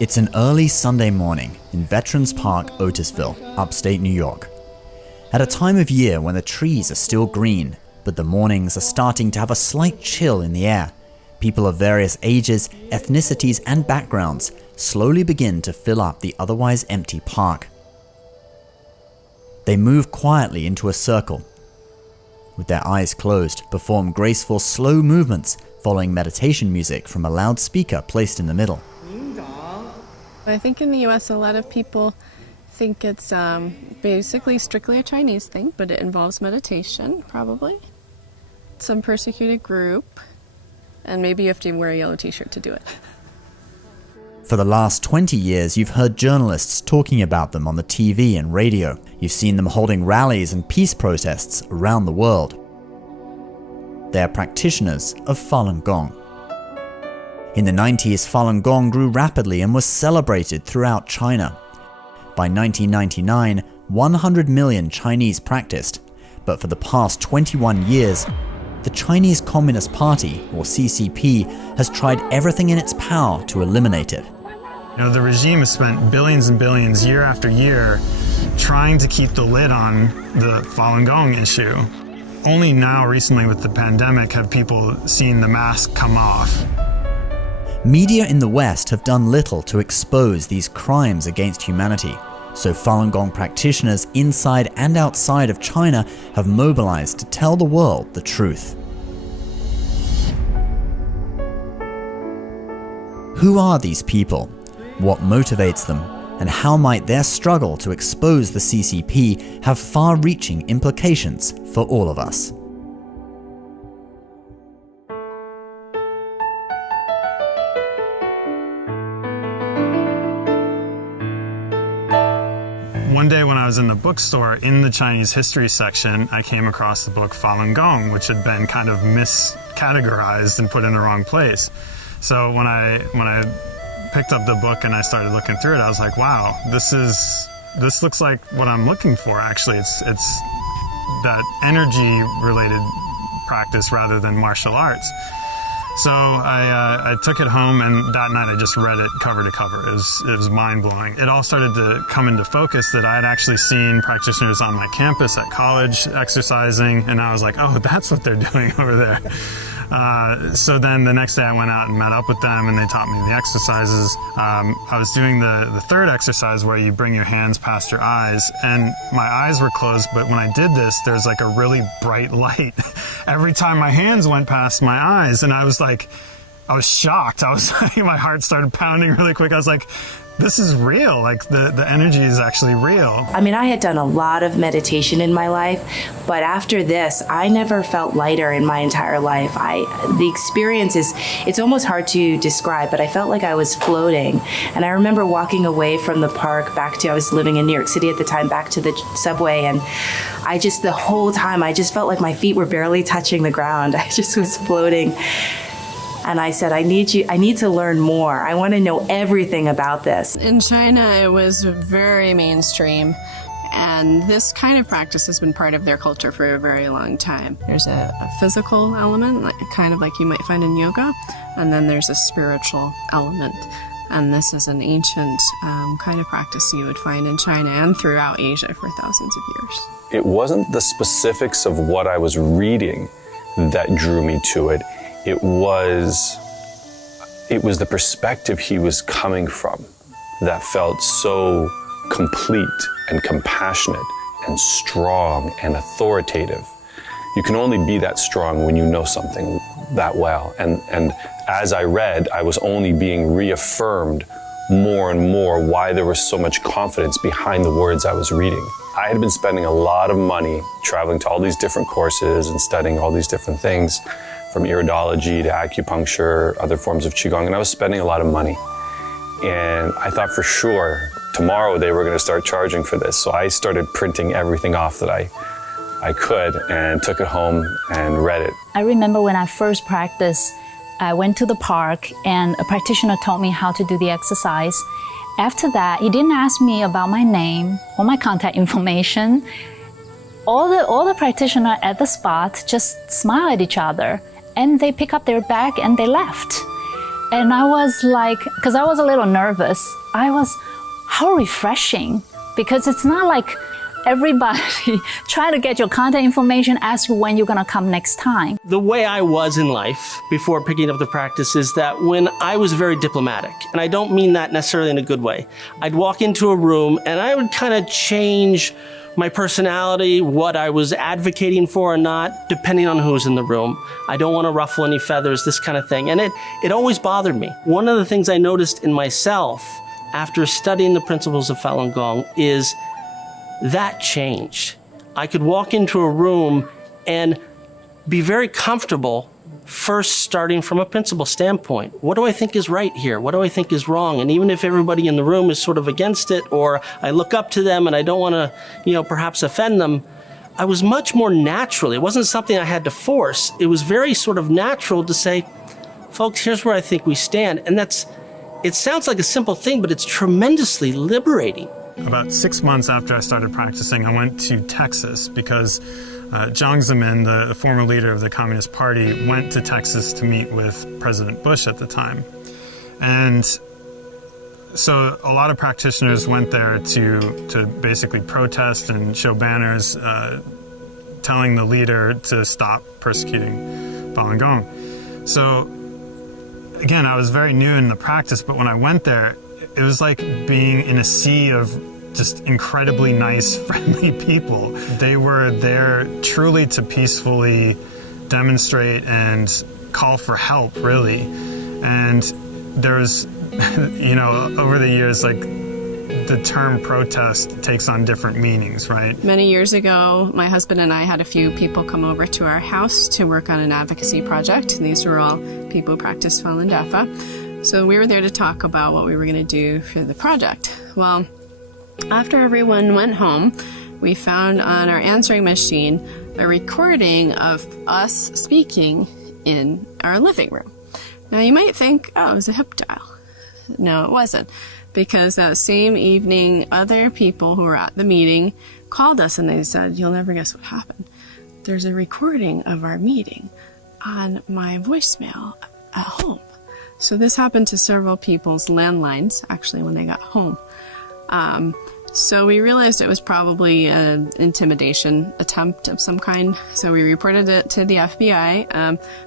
It's an early Sunday morning in Veterans Park, Otisville, upstate New York. At a time of year when the trees are still green, but the mornings are starting to have a slight chill in the air, people of various ages, ethnicities, and backgrounds slowly begin to fill up the otherwise empty park. They move quietly into a circle. With their eyes closed, perform graceful, slow movements following meditation music from a loudspeaker placed in the middle. I think in the US a lot of people think it's basically strictly a Chinese thing, but it involves meditation, probably. Some persecuted group, and maybe you have to wear a yellow t-shirt to do it. For the last 20 years, you've heard journalists talking about them on the TV and radio. You've seen them holding rallies and peace protests around the world. They are practitioners of Falun Gong. In the 90s, Falun Gong grew rapidly and was celebrated throughout China. By 1999, 100 million Chinese practiced, but for the past 21 years, the Chinese Communist Party, or CCP, has tried everything in its power to eliminate it. You know, the regime has spent billions and billions year after year trying to keep the lid on the Falun Gong issue. Only now, recently with the pandemic, have people seen the mask come off. Media in the West have done little to expose these crimes against humanity, so Falun Gong practitioners inside and outside of China have mobilized to tell the world the truth. Who are these people? What motivates them? And how might their struggle to expose the CCP have far-reaching implications for all of us? One day when I was in the bookstore, in the Chinese history section, I came across the book Falun Gong, which had been kind of miscategorized and put in the wrong place. So when I picked up the book and I started looking through it, I was like, wow, this looks like what I'm looking for, actually. It's that energy-related practice rather than martial arts. So I took it home, and that night I just read it cover to cover. It was mind-blowing. It all started to come into focus that I had actually seen practitioners on my campus at college exercising, and I was like, oh, that's what they're doing over there. So then the next day I went out and met up with them, and they taught me the exercises. I was doing the third exercise where you bring your hands past your eyes, and my eyes were closed, but when I did this, there's like a really bright light every time my hands went past my eyes, and I was shocked. My heart started pounding really quick. I was like, this is real. Like the energy is actually real. I mean, I had done a lot of meditation in my life, but after this, I never felt lighter in my entire life. The experience it's almost hard to describe, but I felt like I was floating. And I remember walking away from the park I was living in New York City at the time, back to the subway, and the whole time, I just felt like my feet were barely touching the ground. I just was floating. And I said, I need to learn more. I want to know everything about this. In China, it was very mainstream, and this kind of practice has been part of their culture for a very long time. There's a physical element, kind of like you might find in yoga, and then there's a spiritual element. And this is an ancient kind of practice you would find in China and throughout Asia for thousands of years. It wasn't the specifics of what I was reading that drew me to it. It was the perspective he was coming from that felt so complete and compassionate and strong and authoritative. You can only be that strong when you know something that well. And as I read, I was only being reaffirmed more and more why there was so much confidence behind the words I was reading. I had been spending a lot of money traveling to all these different courses and studying all these different things, from iridology to acupuncture, other forms of Qigong, and I was spending a lot of money. And I thought for sure tomorrow they were going to start charging for this. So I started printing everything off that I could and took it home and read it. I remember when I first practiced, I went to the park and a practitioner taught me how to do the exercise. After that, he didn't ask me about my name or my contact information. all the practitioners at the spot just smile at each other, and they pick up their bag and they left. And I was like, because I was a little nervous, how refreshing, because it's not like everybody trying to get your contact information, ask you when you're gonna come next time. The way I was in life before picking up the practice is that when I was very diplomatic, and I don't mean that necessarily in a good way, I'd walk into a room and I would kind of change my personality, what I was advocating for or not, depending on who's in the room. I don't want to ruffle any feathers, this kind of thing. And it always bothered me. One of the things I noticed in myself after studying the principles of Falun Gong is that changed. I could walk into a room and be very comfortable first starting from a principle standpoint. What do I think is right here? What do I think is wrong? And even if everybody in the room is sort of against it, or I look up to them and I don't want to, perhaps offend them, I was much more natural. It wasn't something I had to force. It was very sort of natural to say, folks, here's where I think we stand. And it sounds like a simple thing, but it's tremendously liberating. About 6 months after I started practicing, I went to Texas because Jiang Zemin, the former leader of the Communist Party, went to Texas to meet with President Bush at the time. And so a lot of practitioners went there to basically protest and show banners telling the leader to stop persecuting Falun Gong. So again, I was very new in the practice, but when I went there, it was like being in a sea of just incredibly nice, friendly people. They were there truly to peacefully demonstrate and call for help, really. And there was, over the years, like, the term protest takes on different meanings, right? Many years ago, my husband and I had a few people come over to our house to work on an advocacy project. And these were all people who practice Falun Dafa. So we were there to talk about what we were going to do for the project. Well, after everyone went home, we found on our answering machine a recording of us speaking in our living room. Now you might think, oh, it was a hip dial. No, it wasn't. Because that same evening, other people who were at the meeting called us and they said, you'll never guess what happened. There's a recording of our meeting on my voicemail at home. So this happened to several people's landlines, actually, when they got home. So we realized it was probably an intimidation attempt of some kind. So we reported it to the FBI.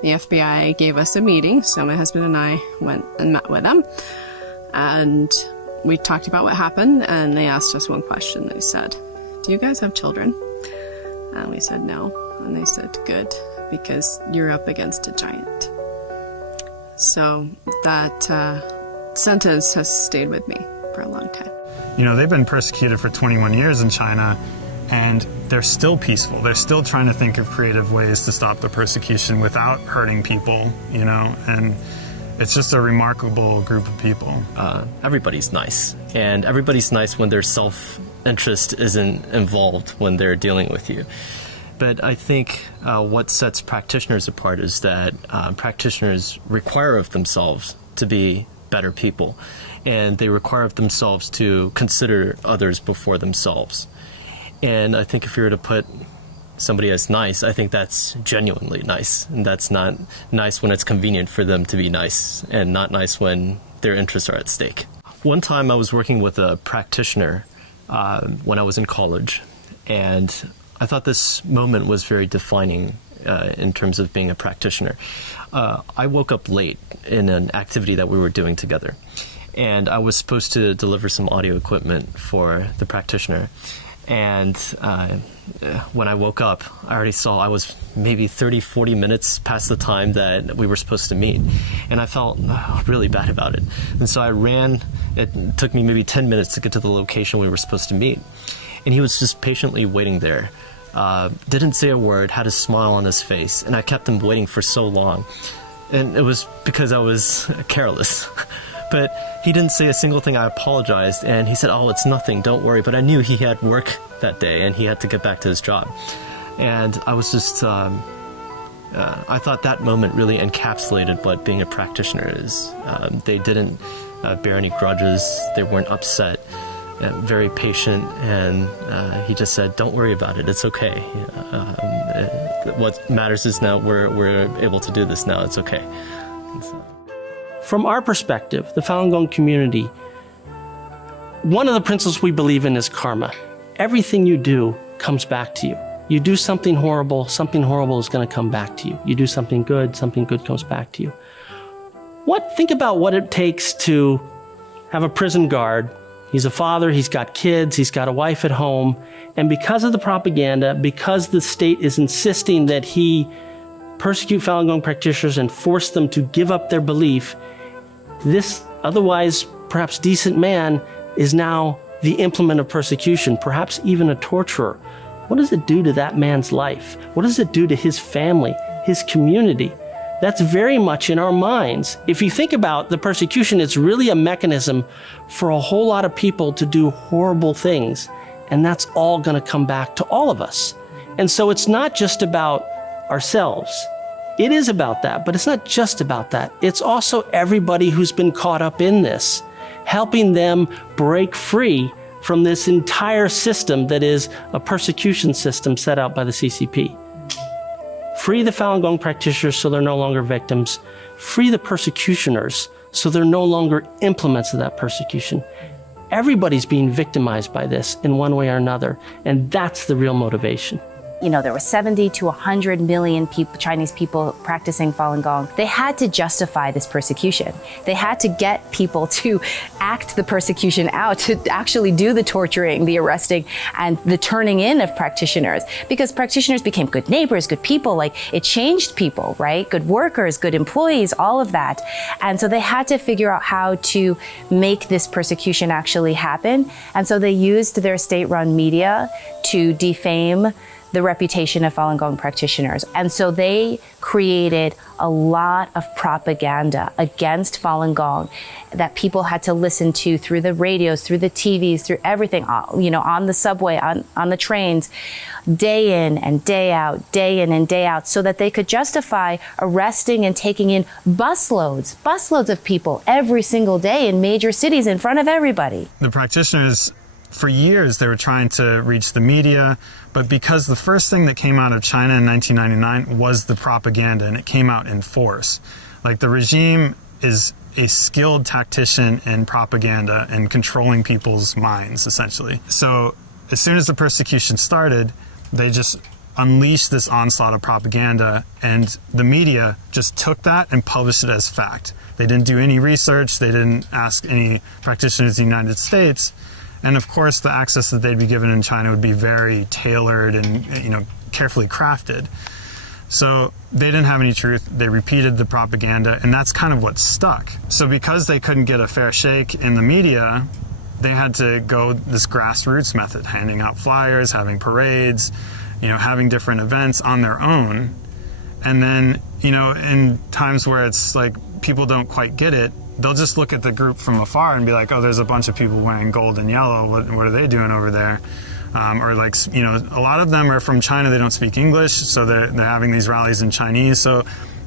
The FBI gave us a meeting. So my husband and I went and met with them. And we talked about what happened. And they asked us one question. They said, do you guys have children? And we said no. And they said, good, because you're up against a giant. So that sentence has stayed with me for a long time. They've been persecuted for 21 years in China, and they're still peaceful. They're still trying to think of creative ways to stop the persecution without hurting people, and it's just a remarkable group of people. Everybody's nice, and everybody's nice when their self-interest isn't involved when they're dealing with you. But I think what sets practitioners apart is that practitioners require of themselves to be better people, and they require of themselves to consider others before themselves. And I think if you were to put somebody as nice, I think that's genuinely nice, and that's not nice when it's convenient for them to be nice, and not nice when their interests are at stake. One time I was working with a practitioner when I was in college, and I thought this moment was very defining in terms of being a practitioner. I woke up late in an activity that we were doing together, and I was supposed to deliver some audio equipment for the practitioner. And when I woke up, I already saw I was maybe 30, 40 minutes past the time that we were supposed to meet. And I felt really bad about it. And so I ran. It took me maybe 10 minutes to get to the location we were supposed to meet. And he was just patiently waiting there. Didn't say a word, had a smile on his face. And I kept him waiting for so long. And it was because I was careless. But he didn't say a single thing. I apologized, and he said, oh, it's nothing, don't worry. But I knew he had work that day, and he had to get back to his job. And I was just, I thought that moment really encapsulated what being a practitioner is. They didn't bear any grudges. They weren't upset. very patient, and he just said, "Don't worry about it. It's okay. What matters is now we're able to do this now. It's okay." From our perspective, the Falun Gong community, one of the principles we believe in is karma. Everything you do comes back to you. You do something horrible is going to come back to you. You do something good comes back to you. Think about what it takes to have a prison guard. He's a father, he's got kids, he's got a wife at home, and because of the propaganda, because the state is insisting that he persecute Falun Gong practitioners and force them to give up their belief, this otherwise perhaps decent man is now the implement of persecution, perhaps even a torturer. What does it do to that man's life? What does it do to his family, his community? That's very much in our minds. If you think about the persecution, it's really a mechanism for a whole lot of people to do horrible things, and that's all going to come back to all of us. And so it's not just about ourselves. It is about that, but it's not just about that. It's also everybody who's been caught up in this, helping them break free from this entire system that is a persecution system set out by the CCP. Free the Falun Gong practitioners so they're no longer victims. Free the persecutioners so they're no longer implements of that persecution. Everybody's being victimized by this in one way or another, and that's the real motivation. There were 70 to 100 million people, Chinese people practicing Falun Gong. They had to justify this persecution. They had to get people to act the persecution out, to actually do the torturing, the arresting, and the turning in of practitioners. Because practitioners became good neighbors, good people, it changed people, right? Good workers, good employees, all of that. And so they had to figure out how to make this persecution actually happen. And so they used their state-run media to defame the reputation of Falun Gong practitioners. And so they created a lot of propaganda against Falun Gong that people had to listen to through the radios, through the TVs, through everything, on the subway, on the trains, day in and day out, so that they could justify arresting and taking in busloads of people every single day in major cities in front of everybody. The practitioners, for years, they were trying to reach the media, but because the first thing that came out of China in 1999 was the propaganda, and it came out in force. The regime is a skilled tactician in propaganda and controlling people's minds, essentially. So as soon as the persecution started, they just unleashed this onslaught of propaganda, and the media just took that and published it as fact. They didn't do any research, they didn't ask any practitioners in the United States. And of course, the access that they'd be given in China would be very tailored and, carefully crafted. So they didn't have any truth. They repeated the propaganda, and that's kind of what stuck. So because they couldn't get a fair shake in the media, they had to go this grassroots method, handing out flyers, having parades, having different events on their own. And then, in times where it's people don't quite get it, they'll just look at the group from afar and be like, oh, there's a bunch of people wearing gold and yellow. What are they doing over there? Or a lot of them are from China. They don't speak English, so they're having these rallies in Chinese. So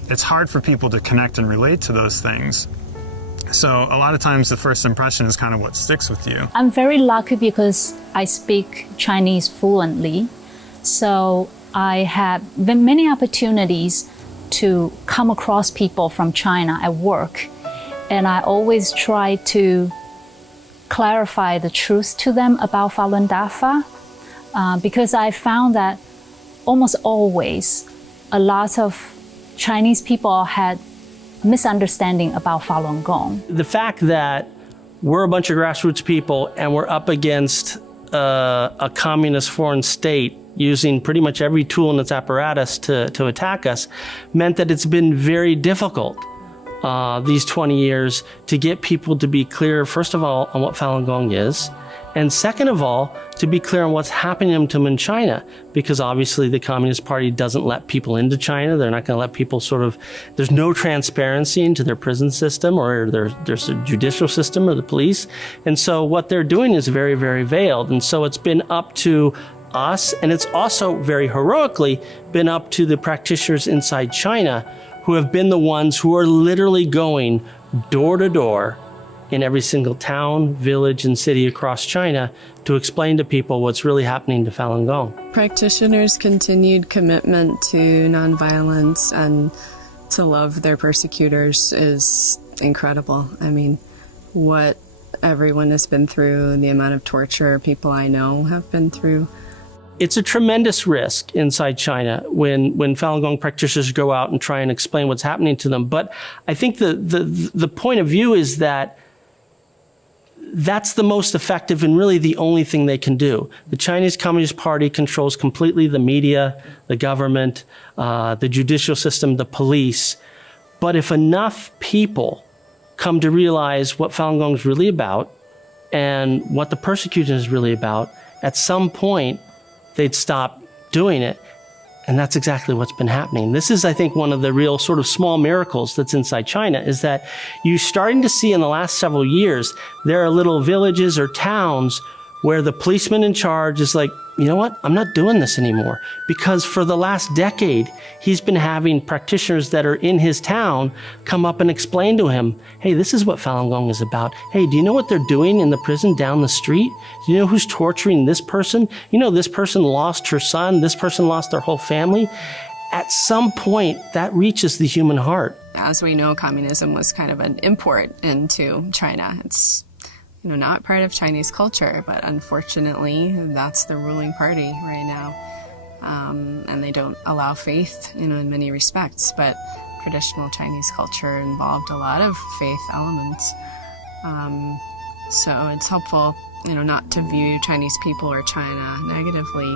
it's hard for people to connect and relate to those things. So a lot of times the first impression is kind of what sticks with you. I'm very lucky because I speak Chinese fluently. So I have many opportunities to come across people from China at work. And I always try to clarify the truth to them about Falun Dafa, because I found that almost always a lot of Chinese people had misunderstanding about Falun Gong. The fact that we're a bunch of grassroots people and we're up against a communist foreign state using pretty much every tool in its apparatus to attack us meant that it's been very difficult these 20 years to get people to be clear, first of all, on what Falun Gong is, and second of all, to be clear on what's happening to them in China, because obviously the Communist Party doesn't let people into China. They're not going to let people there's no transparency into their prison system or there's a judicial system or the police. And so what they're doing is very, very veiled. And so it's been up to us, and it's also very heroically been up to the practitioners inside China who have been the ones who are literally going door to door in every single town, village, and city across China to explain to people what's really happening to Falun Gong. Practitioners' continued commitment to nonviolence and to love their persecutors is incredible. I mean, what everyone has been through, the amount of torture people I know have been through. It's a tremendous risk inside China when Falun Gong practitioners go out and try and explain what's happening to them. But I think the point of view is that that's the most effective and really the only thing they can do. The Chinese Communist Party controls completely the media, the government, the judicial system, the police. But if enough people come to realize what Falun Gong is really about and what the persecution is really about, at some point they'd stop doing it. And that's exactly what's been happening. This is, I think, one of the real sort of small miracles that's inside China, is that you're starting to see in the last several years, there are little villages or towns where the policeman in charge is like, you know what, I'm not doing this anymore. Because for the last decade, he's been having practitioners that are in his town come up and explain to him, hey, this is what Falun Gong is about. Hey, do you know what they're doing in the prison down the street? Do you know who's torturing this person? You know, this person lost her son, this person lost their whole family. At some point, that reaches the human heart. As we know, communism was kind of an import into China. It's not part of Chinese culture, but unfortunately, that's the ruling party right now. And they don't allow faith, in many respects, but traditional Chinese culture involved a lot of faith elements. So it's helpful, not to view Chinese people or China negatively,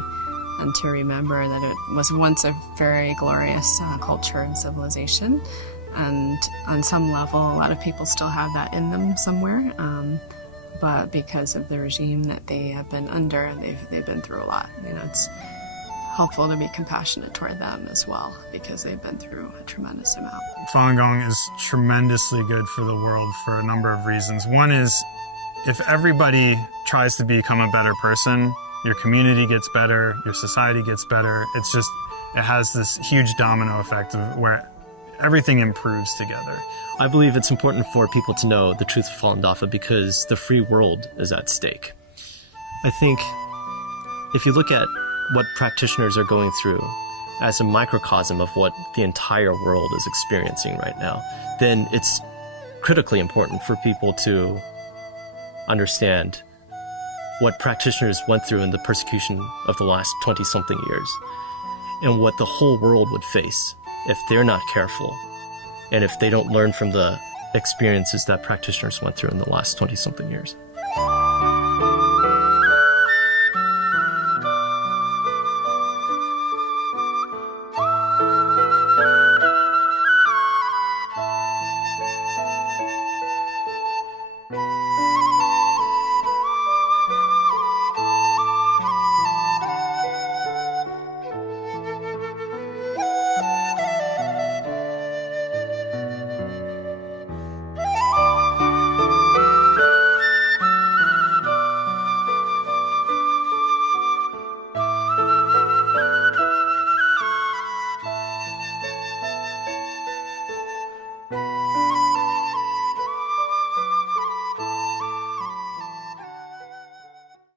and to remember that it was once a very glorious culture and civilization. And on some level, a lot of people still have that in them somewhere. But because of the regime that they have been under, they've been through a lot. It's helpful to be compassionate toward them as well, because they've been through a tremendous amount. Falun Gong is tremendously good for the world for a number of reasons. One is, if everybody tries to become a better person, your community gets better, your society gets better. It has this huge domino effect of where everything improves together. I believe it's important for people to know the truth of Falun Dafa because the free world is at stake. I think if you look at what practitioners are going through as a microcosm of what the entire world is experiencing right now, then it's critically important for people to understand what practitioners went through in the persecution of the last 20-something years and what the whole world would face if they're not careful and if they don't learn from the experiences that practitioners went through in the last 20-something years.